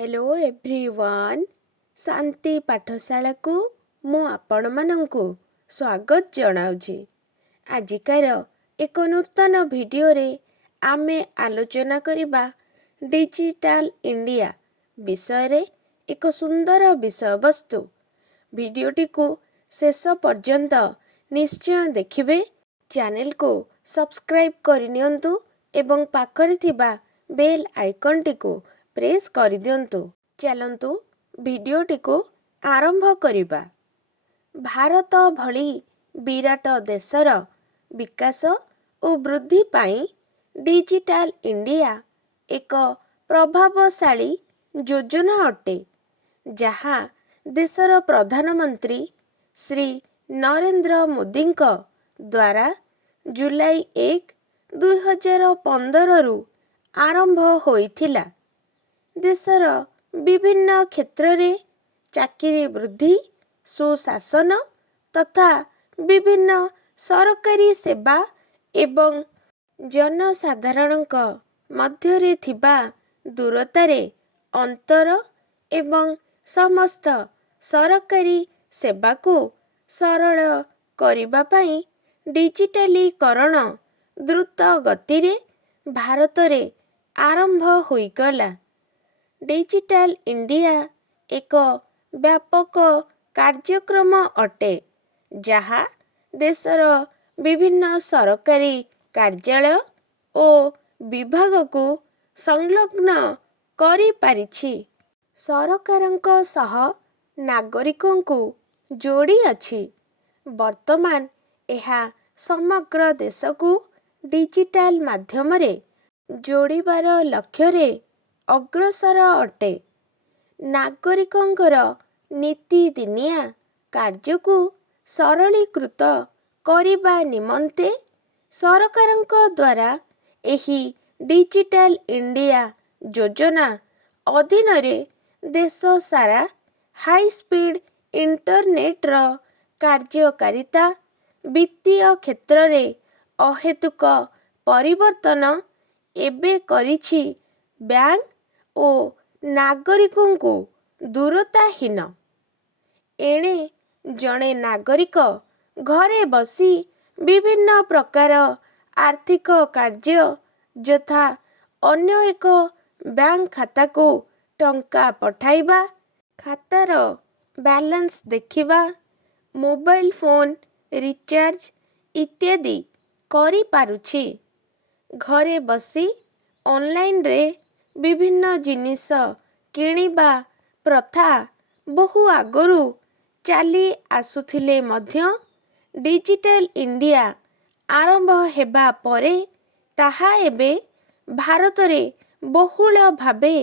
Hello everyone शांति पाठशाला को मु आपण मानंकु स्वागत जनाउछि। आजिकार एक नूतन वीडियो रे आमे आलोचना करिबा डिजिटल इंडिया विषय रे एक सुंदर विषय वस्तु। वीडियोटी को शेष पर्यंत निश्चय देखिबे। चैनल को सब्सक्राइब करिनियंतु एवं पाखरे थिबा बेल आइकन टी को प्रेस कर दियंतु। चलंतु वीडियोटी को आरंभ करिबा। भारत भली विराट देशर विकास और वृद्धि पाई डिजिटल इंडिया एक प्रभावशाली योजना अटे, जहाँ देशर प्रधानमंत्री श्री नरेंद्र मोदी द्वारा जुलाई 1, 2015 रु आरंभ होइथिला। देशर विभिन्न क्षेत्र रे चाकरी वृद्धि, सुशासन तथा विभिन्न सरकारी सेवा एवं जनसाधारणक मध्यरे थिबा दूरतारे अंतर एवं समस्त सरकारी सेवा को सरल करिबा पई डिजिटलीकरण द्रुत गति रे भारत रे आरंभ होई गला। डिजिटल इंडिया एक व्यापक कार्यक्रम अटे, जहाँ देशर विभिन्न सरकारी कार्यालय और विभाग को संलग्न करि पारिछि। सरकारंक सह नागरिकों को जोड़ी अछि। वर्तमान एहा समग्र देश को डिजिटल माध्यम रे जोड़िबार लक्ष्य रे अग्रसर अटे। नागरिकंकर नीतिदिनिया कार्य को सरलीकृत करिबा निमंते सरकारंक द्वारा एही डिजिटल इंडिया योजना अधीन रे देश सारा हाई स्पीड इंटरनेट रो कार्यकारिता, वित्तीय क्षेत्र रे अहेतुक परिवर्तन एबे करिछि बैंक ओ नागरिकों को दूरताहीन। एणे जणे नागरिक घरे बसी विभिन्न प्रकार आर्थिक कार्य यथा अन्य एक बैंक खाता को टंका पठाइबा, खातार बैलेंस देखिबा, मोबाइल फोन रिचार्ज इत्यादि करि पारुछि। घरे बसी ऑनलाइन रे विभिन्न जिनिस किणिबा प्रथा बहु आगरू चाली आसुथिले मध्य डिजिटल इंडिया आरंभ हेबा परे ताहा एबे भारत रे बहुल भावे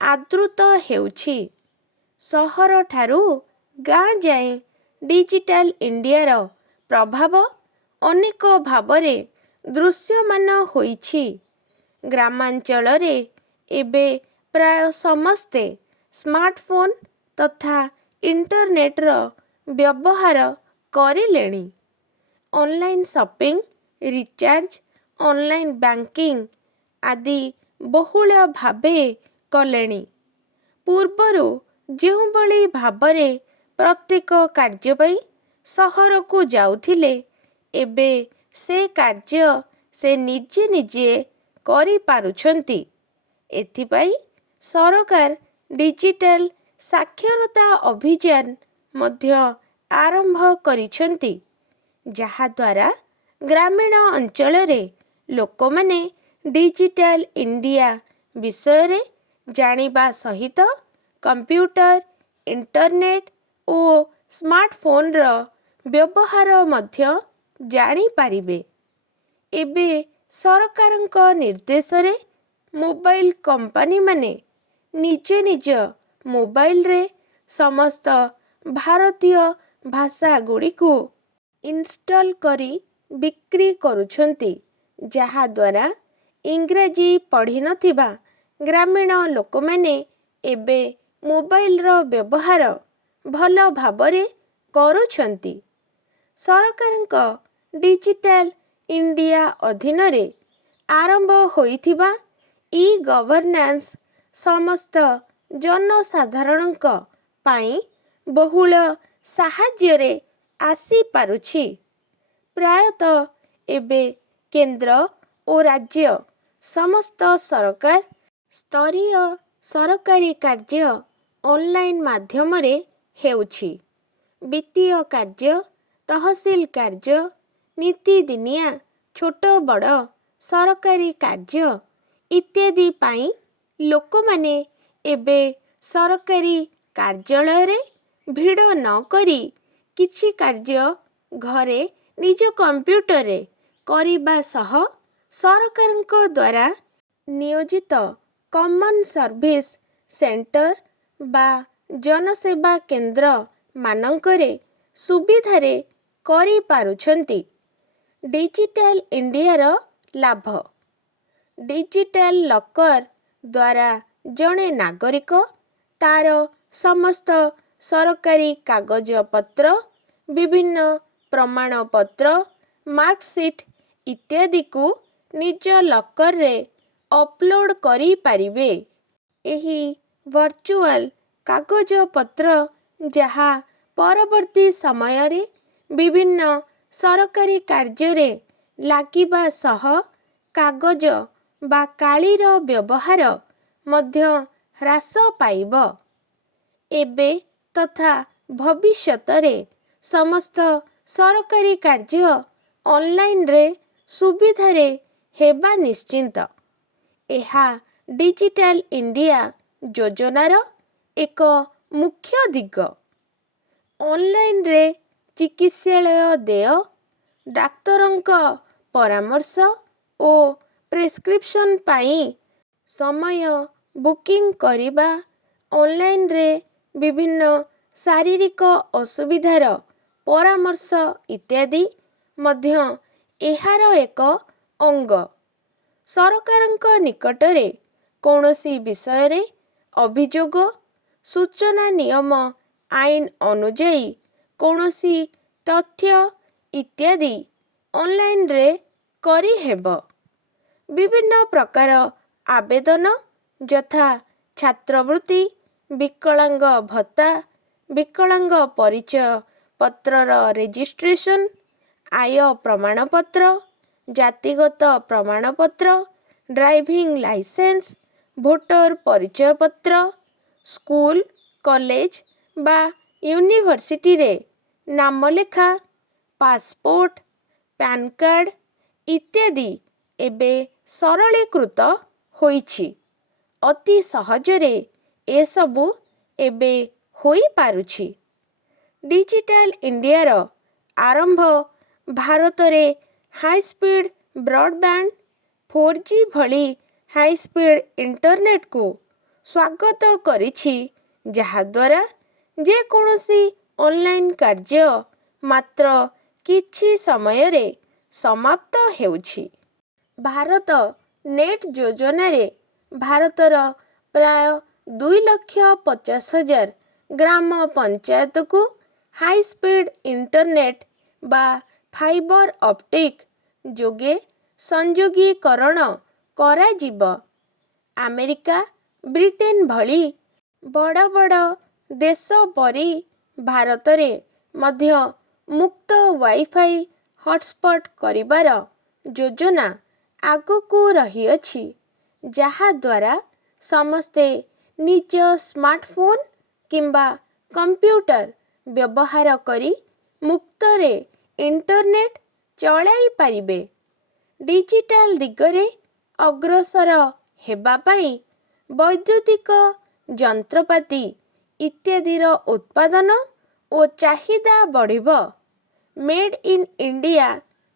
आदृत हेउछि। सहर ठारू गाँ जाए डिजिटल इंडिया रो प्रभाव अनेक भावरे दृश्यमान होइछि। ग्रामांचल रे एबे प्राय समस्ते स्मार्टफोन तथा इंटरनेट रो व्यवहार करिलेणी। Online shopping, recharge, online banking आदि बहुल भावे कलेणी। पूर्वरु जेउ बळी भावरे प्रत्येक कार्य पई सहर को जाउथिले, एबे से कार्य से निजे निजे करि पारुछंती। एथिपाई सरकार डिजिटल साक्षरता अभियान मध्य आरंभ करिछंती, जहा द्वारा ग्रामीण अंचल रे लोकमाने डिजिटल इंडिया विषय रे जानिबा सहित कंप्यूटर, इंटरनेट और स्मार्टफोन रो व्यवहार मध्य जानी पारिबे। एबे सरकारंक निर्देश रे मोबाइल कंपनी माने निज निज मोबाइल रे समस्त भारतीय भाषा गुडी को इंस्टॉल करी बिक्री करुछंती, जहा द्वारा इंग्रजी पढ़ी नथिबा ग्रामीण लोकमाने एबे मोबाइल रो व्यवहार भल भावरे करुछंती। सरकारंक डिजिटल इंडिया अधीन रे आरंभ होइथिबा ई गवर्नेंस समस्त ଜନସାଧାରଣଙ୍କ ପାଇଁ ବହୁଳ ସାହାଯ୍ୟରେ ଆସିପାରୁଛି। ପ୍ରାୟତଃ ଏବେ କେନ୍ଦ୍ର ଓ ରାଜ୍ୟ ସମସ୍ତ ସରକାର ସ୍ତରୀୟ ସରକାରୀ କାର୍ଯ୍ୟ ଅନଲାଇନ୍ ମାଧ୍ୟମରେ ହେଉଛି। ବିତ୍ତୀୟ କାର୍ଯ୍ୟ, ତହସିଲ କାର୍ଯ୍ୟ, ନୀତିଦିନିଆ ଛୋଟ ବଡ଼ ସରକାରୀ କାର୍ଯ୍ୟ ଇତ୍ୟାଦି ପାଇଁ ଲୋକମାନେ ଏବେ ସରକାରୀ କାର୍ଯ୍ୟାଳୟରେ ଭିଡ଼ ନକରି କିଛି କାର୍ଯ୍ୟ ଘରେ ନିଜ କମ୍ପ୍ୟୁଟରରେ କରିବା ସହ ସରକାରଙ୍କ ଦ୍ୱାରା ନିୟୋଜିତ କମନ୍ ସର୍ଭିସ୍ ସେଣ୍ଟର ବା ଜନସେବା କେନ୍ଦ୍ର ମାନଙ୍କରେ ସୁବିଧାରେ କରିପାରୁଛନ୍ତି। ଡିଜିଟାଲ ଇଣ୍ଡିଆର ଲାଭ। ଡିଜିଟାଲ ଲକର ଦ୍ୱାରା ଜଣେ ନାଗରିକ ତା'ର ସମସ୍ତ ସରକାରୀ କାଗଜପତ୍ର, ବିଭିନ୍ନ ପ୍ରମାଣପତ୍ର, ମାର୍କସିଟ୍ ଇତ୍ୟାଦିକୁ ନିଜ ଲକରରେ ଅପଲୋଡ଼ କରିପାରିବେ। ଏହି ଭର୍ଚୁଆଲ କାଗଜପତ୍ର ଯାହା ପରବର୍ତ୍ତୀ ସମୟରେ ବିଭିନ୍ନ ସରକାରୀ କାର୍ଯ୍ୟରେ ଲାଗିବା ସହ କାଗଜ ବା କାଳିର ବ୍ୟବହାର ମଧ୍ୟ ହ୍ରାସ ପାଇବ। ଏବେ ତଥା ଭବିଷ୍ୟତରେ ସମସ୍ତ ସରକାରୀ କାର୍ଯ୍ୟ ଅନଲାଇନରେ ସୁବିଧାରେ ହେବା ନିଶ୍ଚିତ। ଏହା ଡିଜିଟାଲ ଇଣ୍ଡିଆ ଯୋଜନାର ଏକ ମୁଖ୍ୟ ଦିଗ। ଅନଲାଇନରେ ଚିକିତ୍ସାଳୟ ଦେୟ, ଡାକ୍ତରଙ୍କ ପରାମର୍ଶ ଓ ପ୍ରେସ୍କ୍ରିପସନ୍ ପାଇଁ ସମୟ ବୁକିଂ କରିବା, ଅନଲାଇନରେ ବିଭିନ୍ନ ଶାରୀରିକ ଅସୁବିଧାର ପରାମର୍ଶ ଇତ୍ୟାଦି ମଧ୍ୟ ଏହାର ଏକ ଅଙ୍ଗ। ସରକାରଙ୍କ ନିକଟରେ କୌଣସି ବିଷୟରେ ଅଭିଯୋଗ, ସୂଚନା ନିୟମ ଆଇନ ଅନୁଯାୟୀ କୌଣସି ତଥ୍ୟ ଇତ୍ୟାଦି ଅନଲାଇନରେ କରିହେବ। ବିଭିନ୍ନ ପ୍ରକାର ଆବେଦନ ଯଥା ଛାତ୍ରବୃତ୍ତି, ବିକଳାଙ୍ଗ ଭତ୍ତା, ବିକଳାଙ୍ଗ ପରିଚୟ ପତ୍ରର ରେଜିଷ୍ଟ୍ରେସନ, ଆୟ ପ୍ରମାଣପତ୍ର, ଜାତିଗତ ପ୍ରମାଣପତ୍ର, ଡ୍ରାଇଭିଂ ଲାଇସେନ୍ସ, ଭୋଟର ପରିଚୟପତ୍ର, ସ୍କୁଲ, କଲେଜ ବା ୟୁନିଭର୍ସିଟିରେ ନାମଲେଖା, ପାସପୋର୍ଟ, ପ୍ୟାନ୍ କାର୍ଡ଼ ଇତ୍ୟାଦି ଏବେ ସରଳୀକୃତ ହୋଇଛି। ଅତି ସହଜରେ ଏସବୁ ଏବେ ହୋଇପାରୁଛି। ଡିଜିଟାଲ ଇଣ୍ଡିଆର ଆରମ୍ଭ ଭାରତରେ ହାଇସ୍ପିଡ୍ ବ୍ରଡବ୍ୟାଣ୍ଡ, 4G ଭଳି ହାଇସ୍ପିଡ୍ ଇଣ୍ଟରନେଟକୁ ସ୍ୱାଗତ କରିଛି, ଯାହାଦ୍ୱାରା ଯେକୌଣସି ଅନଲାଇନ କାର୍ଯ୍ୟ ମାତ୍ର କିଛି ସମୟରେ ସମାପ୍ତ ହେଉଛି। ଭାରତ ନେଟ୍ ଯୋଜନାରେ ଭାରତର ପ୍ରାୟ 2,50,000 ଗ୍ରାମ ପଞ୍ଚାୟତକୁ ହାଇସ୍ପିଡ୍ ଇଣ୍ଟରନେଟ ବା ଫାଇବର ଅପ୍ଟିକ୍ ଯୋଗେ ସଂଯୋଗୀକରଣ କରାଯିବ। ଆମେରିକା, ବ୍ରିଟେନ ଭଳି ବଡ଼ ବଡ଼ ଦେଶ ପରି ଭାରତରେ ମଧ୍ୟ ମୁକ୍ତ ୱାଇଫାଇ ହଟସ୍ପଟ୍ କରିବାର ଯୋଜନା ଆଗକୁ ରହିଅଛି, ଯାହାଦ୍ୱାରା ସମସ୍ତେ ନିଜ ସ୍ମାର୍ଟଫୋନ କିମ୍ବା କମ୍ପ୍ୟୁଟର ବ୍ୟବହାର କରି ମୁକ୍ତରେ ଇଣ୍ଟରନେଟ ଚଳାଇପାରିବେ। ଡିଜିଟାଲ ଦିଗରେ ଅଗ୍ରସର ହେବା ପାଇଁ ବୈଦ୍ୟୁତିକ ଯନ୍ତ୍ରପାତି ଇତ୍ୟାଦିର ଉତ୍ପାଦନ ଓ ଚାହିଦା ବଢ଼ିବ। ମେଡ୍ ଇନ୍ ଇଣ୍ଡିଆ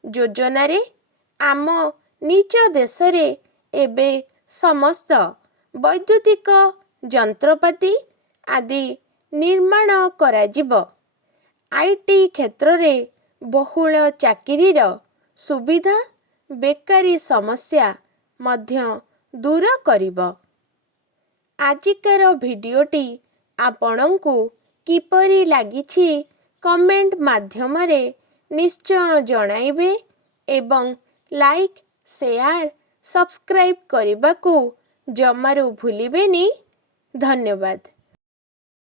ଯୋଜନାରେ ଆମ ନିଜ ଦେଶରେ ଏବେ ସମସ୍ତ ବୈଦ୍ୟୁତିକ ଯନ୍ତ୍ରପାତି ଆଦି ନିର୍ମାଣ କରାଯିବ। ଆଇଟି କ୍ଷେତ୍ରରେ ବହୁଳ ଚାକିରିର ସୁବିଧା ବେକାରୀ ସମସ୍ୟା ମଧ୍ୟ ଦୂର କରିବ। ଆଜିକାର ଭିଡ଼ିଓଟି ଆପଣଙ୍କୁ କିପରି ଲାଗିଛି କମେଣ୍ଟ ମାଧ୍ୟମରେ ନିଶ୍ଚୟ ଜଣାଇବେ ଏବଂ ଲାଇକ୍, ସେୟାର, ସବସ୍କ୍ରାଇବ୍ କରିବାକୁ ଜମାରୁ ଭୁଲିବେନି। ଧନ୍ୟବାଦ।